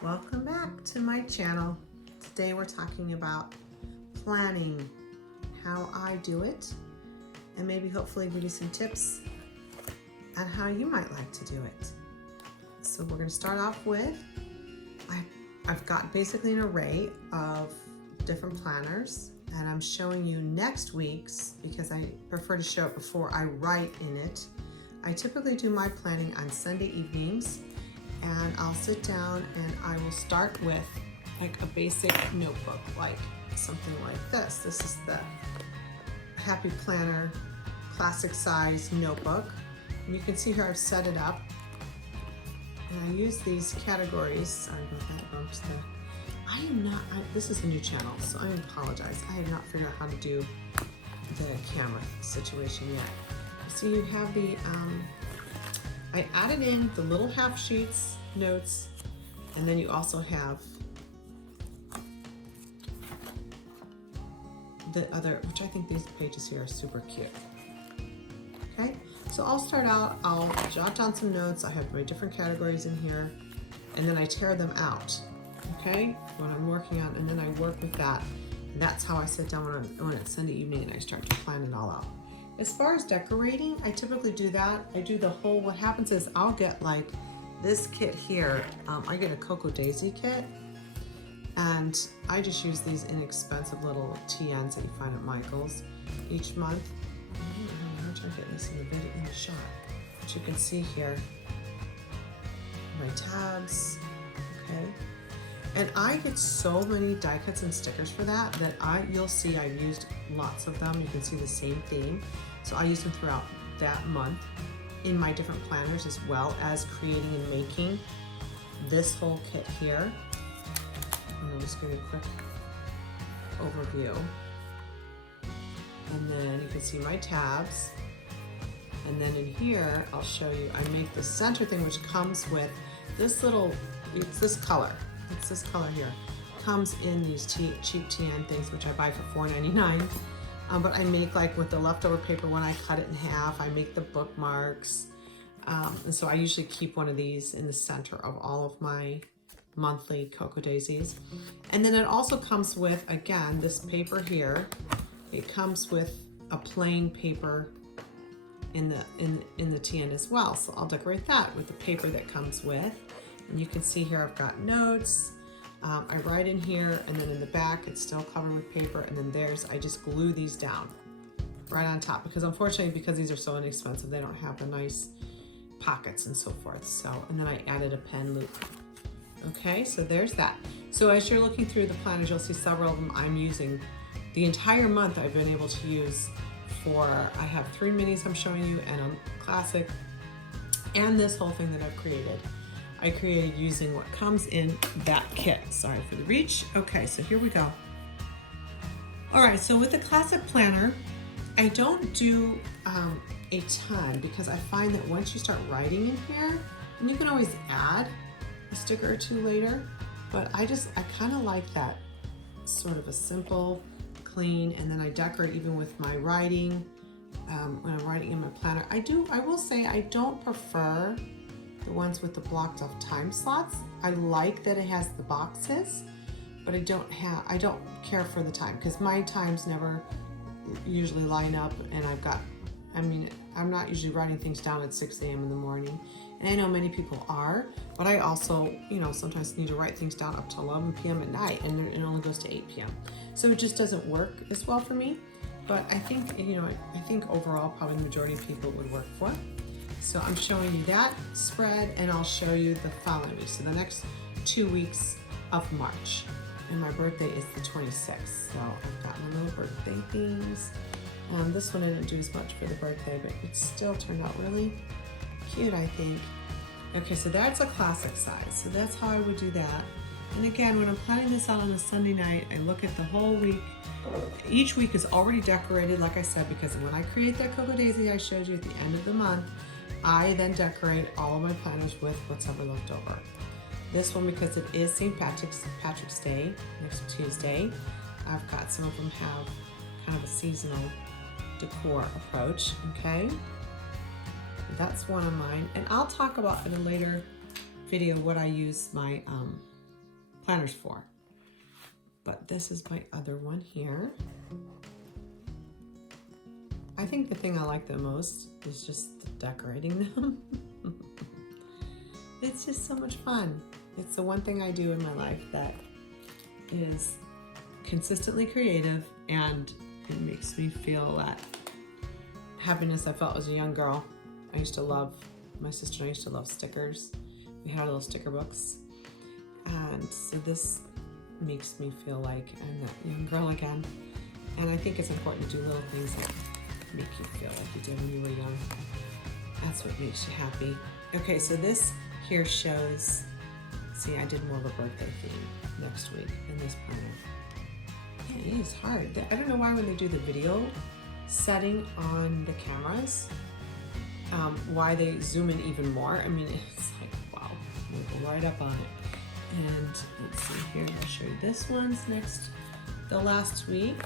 Welcome back to my channel. Today we're talking about planning, how I do it, and maybe hopefully give you some tips on how you might like to do it. So we're going to start off with, I've got basically an array of different planners, and I'm showing you next week's because I prefer to show it before I write in it. I typically do my planning on Sunday evenings, and I'll sit down and I will start with like a basic notebook, like something like this. This is the Happy Planner classic size notebook. And you can see here I've set it up. And I use these categories. Sorry about that, bumps there. I am not, this is a new channel, so I apologize. I have not figured out how to do the camera situation yet. So you have the, I added in the little half sheets, notes, and then you also have the other, which I think these pages here are super cute. Okay, so I'll start out, I'll jot down some notes. I have my different categories in here, and then I tear them out, okay, when I'm working on, and then I work with that. And that's how I sit down when it's Sunday evening and I start to plan it all out. As far as decorating, I typically do that. I do the whole, what happens is I'll get like this kit here. I get a Cocoa Daisy kit, and I just use these inexpensive little TNs that you find at Michael's each month. I'm trying to get this in the video, in the shot. But you can see here, my tabs, okay? And I get so many die cuts and stickers for that you'll see I've used lots of them. You can see the same theme. So I use them throughout that month in my different planners, as well as creating and making this whole kit here. And I'll just give you a quick overview. And then you can see my tabs. And then in here, I'll show you, I make the center thing, which comes with this little, it's this color. It's this color here. Comes in these cheap TN things, which I buy for $4.99. But I make, like with the leftover paper, when I cut it in half, I make the bookmarks. And so I usually keep one of these in the center of all of my monthly Cocoa Daisies. And then it also comes with, again, this paper here. It comes with a plain paper in the TN as well. So I'll decorate that with the paper that comes with. And you can see here I've got notes. I write in here, and then in the back it's still covered with paper, and then I just glue these down right on top, because unfortunately, because these are so inexpensive, they don't have the nice pockets and so forth. So, and then I added a pen loop. Okay, so there's that. So as you're looking through the planners, you'll see several of them I'm using. The entire month I've been able to use I have 3 minis I'm showing you, and a classic, and this whole thing that I've created. I created using what comes in that kit. Sorry for the reach. Okay, so here we go. All right, so with the classic planner, I don't do a ton, because I find that once you start writing in here, and you can always add a sticker or two later, but I kind of like that sort of a simple, clean, and then I decorate even with my writing, when I'm writing in my planner. I will say I don't prefer the ones with the blocked off time slots. I like that it has the boxes, but I don't care for the time, because my times never usually line up, and I'm not usually writing things down at 6 a.m. in the morning. And I know many people are, but I also, sometimes need to write things down up to 11 p.m. at night, and it only goes to 8 p.m. So it just doesn't work as well for me. But I think, I think overall probably the majority of people would work for. So I'm showing you that spread, and I'll show you the following week. So the next 2 weeks of March. And my birthday is the 26th. So I've got my little birthday things. This one I didn't do as much for the birthday, but it still turned out really cute, I think. Okay, so that's a classic size. So that's how I would do that. And again, when I'm planning this out on a Sunday night, I look at the whole week. Each week is already decorated, like I said, because when I create that Cocoa Daisy I showed you at the end of the month, I then decorate all of my planners with what's ever left over. This one, because it is St. Patrick's Day, next Tuesday, I've got some of them have kind of a seasonal decor approach, okay? That's one of mine, and I'll talk about in a later video what I use my planner's for. But this is my other one here. I think the thing I like the most is just decorating them. It's just so much fun. It's the one thing I do in my life that is consistently creative, and it makes me feel that happiness I felt as a young girl. I used to love, my sister and I used to love stickers. We had our little sticker books. And so this makes me feel like I'm that young girl again. And I think it's important to do little things that make you feel like you did when you were young. That's what makes you happy. Okay, so this here shows, see, I did more of a birthday theme next week in this planner. Yeah, it is hard. I don't know why when they do the video setting on the cameras, why they zoom in even more. I mean, it's like, wow, we'll go right up on it. And let's see here, I'll show you this one's next, the last week.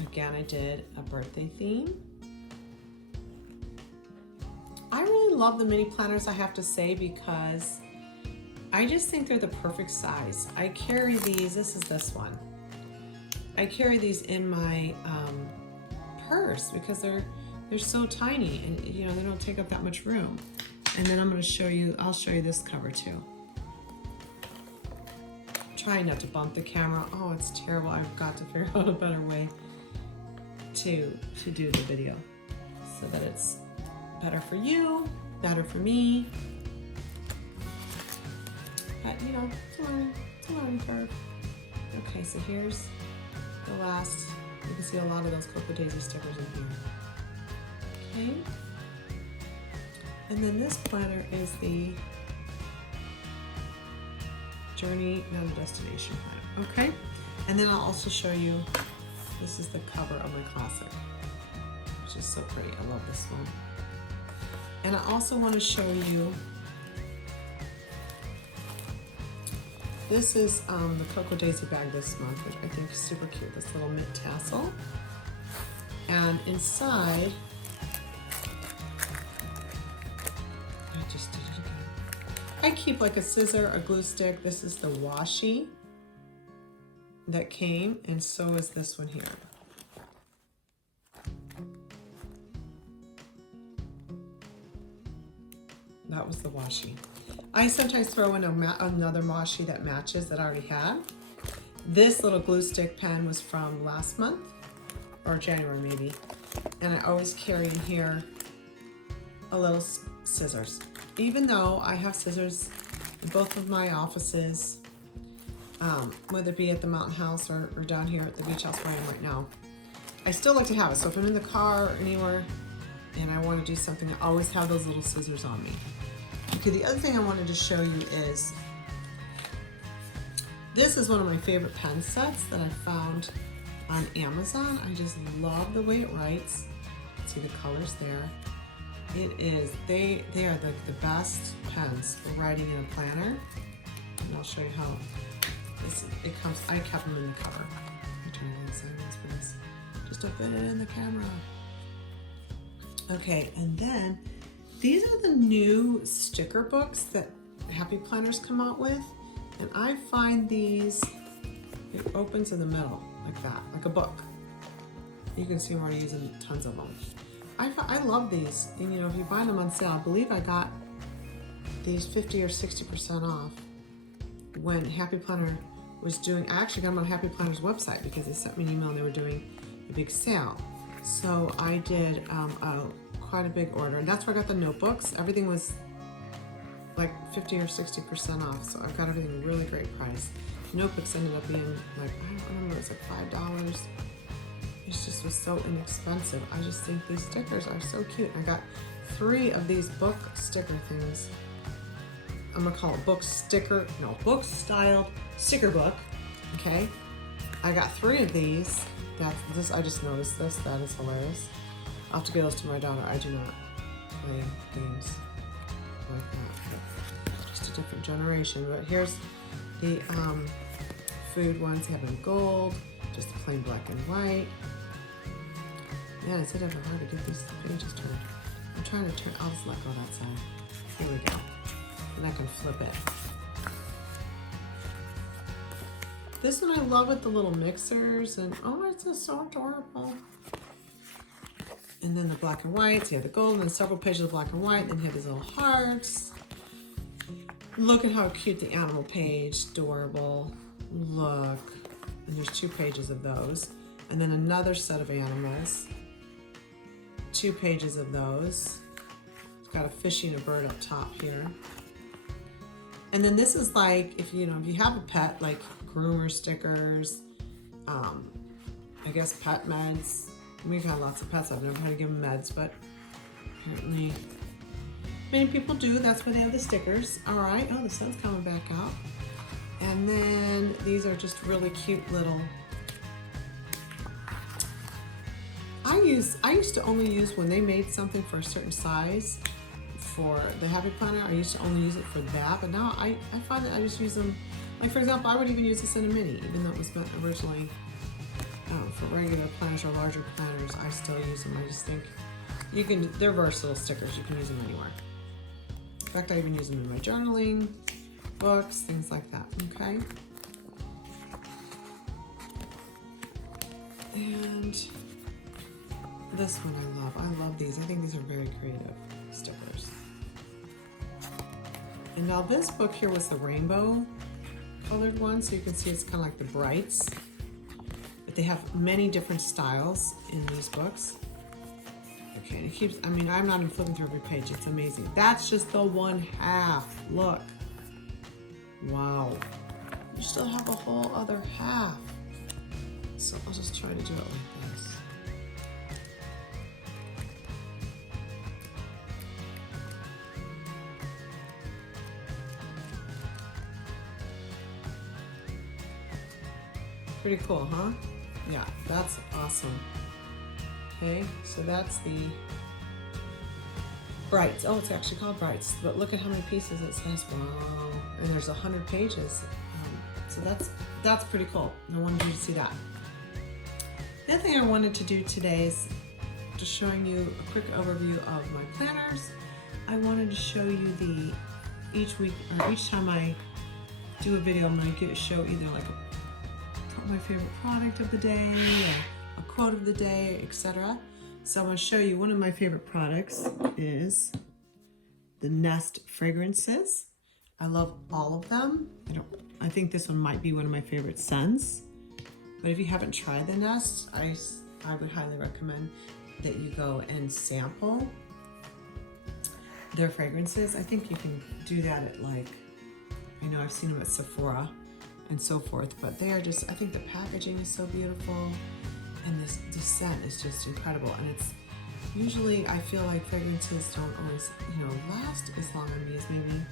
Again, I did a birthday theme. I really love the mini planners, I have to say, because I just think they're the perfect size. I carry these, this is this one. I carry these in my purse because they're so tiny, and you know, they don't take up that much room. And then I'm going to show you, I'll show you this cover too. Trying not to bump the camera. Oh, it's terrible. I've got to figure out a better way to do the video so that it's better for you, better for me. But you know, it's a learning curve. Okay, so here's the last. You can see a lot of those Cocoa Daisy stickers in here. Okay. And then this planner is the Journey Not a Destination planner. Okay. And then I'll also show you, this is the cover of my classic, which is so pretty. I love this one. And I also want to show you, this is the Cocoa Daisy bag this month, which I think is super cute. This little mint tassel. And inside, I just did it again. I keep like a scissor, a glue stick. This is the washi that came, and so is this one here. That was the washi. I sometimes throw in another washi that matches that I already had. This little glue stick pen was from last month, or January maybe. And I always carry in here a little scissors. Even though I have scissors in both of my offices, whether it be at the Mountain House or down here at the beach house where I am right now, I still like to have it. So if I'm in the car or anywhere and I want to do something, I always have those little scissors on me. Okay, the other thing I wanted to show you is, this is one of my favorite pen sets that I found on Amazon. I just love the way it writes. See the colors there. It is, they are like the best pens for writing in a planner. And I'll show you how it comes. I kept them in the cover. I turn it sideways for this, just to fit it in the camera. Okay, and then these are the new sticker books that Happy Planners come out with. And I find these, it opens in the middle like that, like a book. You can see I'm already using tons of them. I love these, and you know, if you buy them on sale, I believe I got these 50 or 60% off when Happy Planner was doing, I actually got them on Happy Planner's website because they sent me an email and they were doing a big sale. So I did quite a big order, and that's where I got the notebooks. Everything was like 50 or 60% off, so I got everything really great price. Notebooks ended up being like, I don't remember, it was like $5. It just was so inexpensive. I just think these stickers are so cute. I got 3 of these book sticker things. I'm gonna call it book styled sticker book, okay? I got 3 of these. I just noticed this, that is hilarious. I'll have to give those to my daughter. I do not play games like that. Just a different generation. But here's the food ones. They have in gold, just plain black and white. Man, it's ever hard to get these pages turned. I'm trying to turn, I'll just let go that side. Here we go. And I can flip it. This one I love with the little mixers, and oh, it's just so adorable. And then the black and whites, you have the gold, and then several pages of black and white, then you have these little hearts. Look at how cute the animal page, adorable. Look, and there's 2 pages of those. And then another set of animals, 2 pages of those. It's got a fishy and a bird up top here. And then this is like, if you have a pet, like groomer stickers, I guess pet meds. We've had lots of pets. I've never had to give them meds, but apparently many people do. That's why they have the stickers. All right. Oh, the sun's coming back out. And then these are just really cute little. I used to only use when they made something for a certain size for the Happy Planner. I used to only use it for that, but now I find that I just use them. Like for example, I would even use this in a mini, even though it was meant originally for regular planners or larger planners. I still use them. I just think they're versatile stickers. You can use them anywhere. In fact, I even use them in my journaling, books, things like that, okay? And this one I love. I love these. I think these are very creative stickers. And now this book here was the rainbow colored one, so you can see it's kind of like the brights. But they have many different styles in these books. Okay, and it keeps, I mean, I'm not even flipping through every page. It's amazing. That's just the 1/2. Look. Wow. You still have a whole other half. So I'll just try to do it like this. Pretty cool, huh? Yeah, that's awesome. Okay, so that's the Brights. Oh, it's actually called Brights, but look at how many pieces it says. Wow, and there's 100 pages. So that's pretty cool. I wanted you to see that. The other thing I wanted to do today is just showing you a quick overview of my planners. I wanted to show you each week or each time I do a video, I'm going to show either like my favorite product of the day, or a quote of the day, etc. So I'm going to show you one of my favorite products is the Nest fragrances. I love all of them. I think this one might be one of my favorite scents. But if you haven't tried the Nest, I would highly recommend that you go and sample their fragrances. I think you can do that at I know I've seen them at Sephora and so forth, but they are just, I think the packaging is so beautiful, and this scent is just incredible. And it's usually, I feel like fragrances don't always, last as long on me as maybe,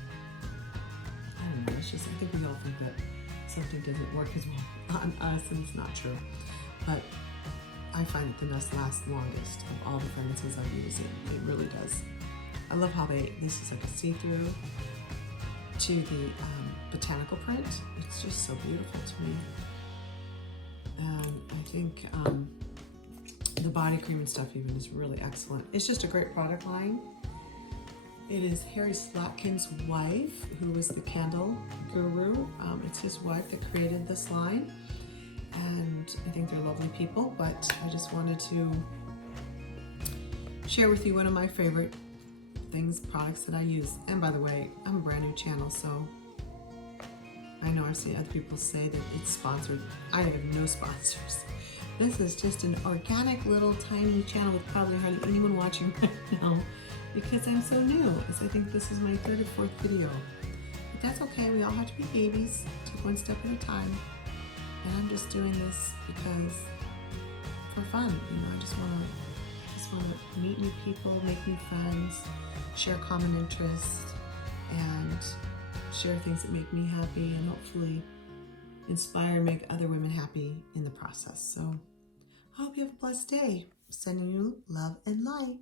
I don't know, it's just, I think we all think that something doesn't work as well on us, and it's not true. But I find that the Nest lasts longest of all the fragrances I've used. It really does. I love how this is like a see-through to the botanical print. It's just so beautiful to me. And I think the body cream and stuff even is really excellent. It's just a great product line. It is Harry Slatkin's wife, who was the candle guru. It's his wife that created this line. And I think they're lovely people, but I just wanted to share with you one of my favorite products that I use. And by the way, I'm a brand new channel, so I know I've seen other people say that it's sponsored. I have no sponsors. This is just an organic little tiny channel with probably hardly anyone watching right now because I'm so new. So I think this is my 3rd or 4th video. But that's okay, we all have to be babies. Take one step at a time. And I'm just doing this because for fun. I just want to meet new people, make new friends, share common interests, and share things that make me happy, and hopefully inspire and make other women happy in the process. So I hope you have a blessed day. Sending you love and light.